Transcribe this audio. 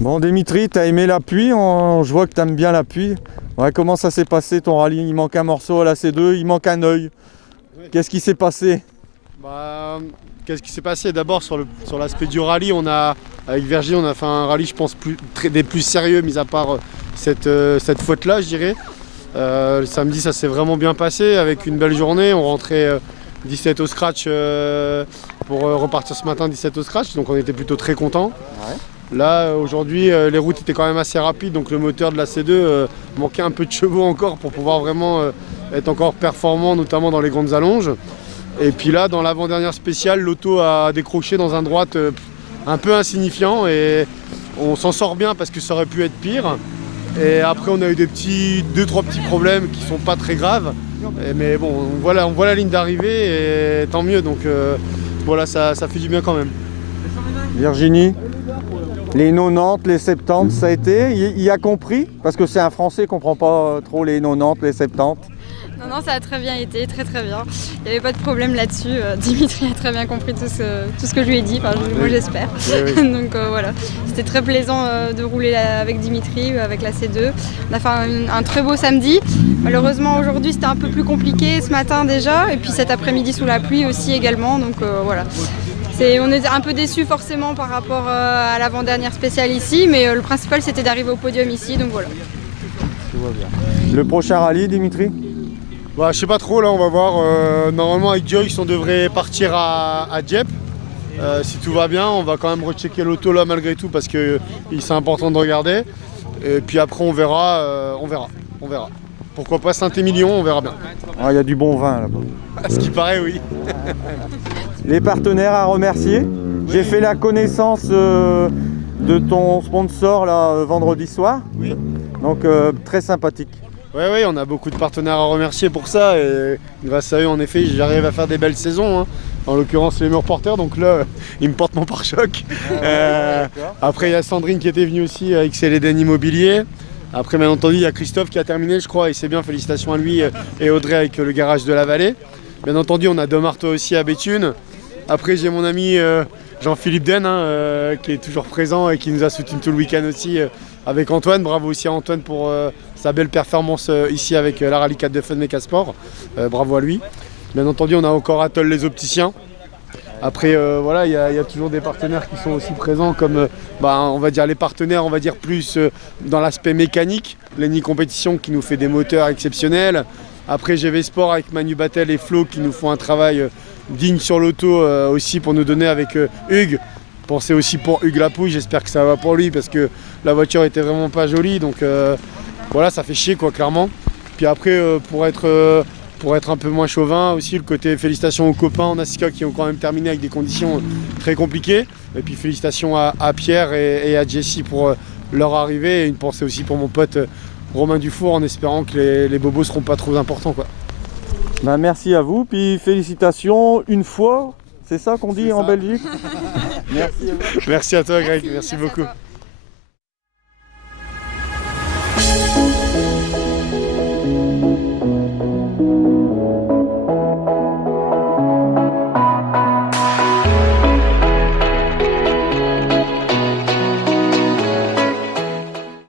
Bon Dimitri, t'as aimé la pluie, je vois que t'aimes bien la pluie. Ouais, comment ça s'est passé ton rallye? Il manque un morceau à la C2, il manque un œil. Oui. Qu'est-ce qui s'est passé? Bah, qu'est-ce qui s'est passé? D'abord sur l'aspect du rallye, avec Vergy, on a fait un rallye, je pense, des plus sérieux, mis à part cette faute-là, je dirais. Le samedi, ça s'est vraiment bien passé, avec une belle journée. On rentrait 17 au scratch pour repartir ce matin 17 au scratch, donc on était plutôt très contents. Ouais. Là, aujourd'hui, les routes étaient quand même assez rapides, donc le moteur de la C2 manquait un peu de chevaux encore pour pouvoir vraiment être encore performant, notamment dans les grandes allonges. Et puis là, dans l'avant-dernière spéciale, l'auto a décroché dans un droite un peu insignifiant et on s'en sort bien parce que ça aurait pu être pire. Et après, on a eu deux, trois petits problèmes qui sont pas très graves. Mais bon, on voit la ligne d'arrivée et tant mieux. Donc voilà, ça fait du bien quand même. Virginie, les 90, les 70, ça a été? Il a compris? Parce que c'est un Français qui comprend pas trop les 90, les 70. Non, ça a très bien été, très bien. Il n'y avait pas de problème là-dessus. Dimitri a très bien compris tout ce que je lui ai dit, moi j'espère. Oui, oui. Donc voilà, c'était très plaisant de rouler avec Dimitri, avec la C2. On a fait un très beau samedi. Malheureusement aujourd'hui c'était un peu plus compliqué ce matin déjà, et puis cet après-midi sous la pluie aussi également. Donc voilà. On est un peu déçus forcément par rapport à l'avant-dernière spéciale ici, mais le principal c'était d'arriver au podium ici, donc voilà. Le prochain rallye, Dimitri? Bah, je sais pas trop, là on va voir. Normalement avec Joyce on devrait partir à Dieppe. Si tout va bien, on va quand même rechecker l'auto là malgré tout parce que c'est important de regarder. Et puis après on verra. Pourquoi pas Saint-Émilion, on verra bien. Ah, il y a du bon vin là-bas. À ce qui paraît, oui. Les partenaires à remercier. J'ai fait la connaissance de ton sponsor là vendredi soir. Oui. Donc très sympathique. Oui, on a beaucoup de partenaires à remercier pour ça et grâce à eux, en effet, j'arrive à faire des belles saisons. Hein. En l'occurrence, les murs porteurs, donc là, ils me portent mon pare-choc. Après, il y a Sandrine qui était venue aussi avec ses Léden Immobilier. Après, bien entendu, il y a Christophe qui a terminé, je crois, et c'est bien, félicitations à lui et Audrey avec le garage de la Vallée. Bien entendu, on a Domarto aussi à Béthune. Après, j'ai mon ami Jean-Philippe Den qui est toujours présent et qui nous a soutenu tout le week-end aussi avec Antoine. Bravo aussi à Antoine pour sa belle performance ici avec la Rallye 4 de Fun Mecasport. Bravo à lui. Bien entendu, on a encore Atoll les opticiens. Après, voilà, il y a toujours des partenaires qui sont aussi présents comme, on va dire les partenaires, on va dire plus dans l'aspect mécanique. Lenny Compétition qui nous fait des moteurs exceptionnels. Après, GV Sport avec Manu Battel et Flo qui nous font un travail digne sur l'auto aussi pour nous donner avec Hugues. Pensez aussi pour Hugues Lapouille, j'espère que ça va pour lui parce que la voiture était vraiment pas jolie. Donc voilà, ça fait chier quoi, clairement. Puis après, pour être un peu moins chauvin aussi, le côté félicitations aux copains en Asica qui ont quand même terminé avec des conditions très compliquées. Et puis félicitations à Pierre et à Jessie pour leur arrivée. Et une pensée aussi pour mon pote Romain Dufour en espérant que les bobos seront pas trop importants quoi. Ben, merci à vous, puis félicitations une fois, c'est ça qu'on dit en Belgique? Merci à vous. Merci à toi Greg, merci beaucoup. À toi.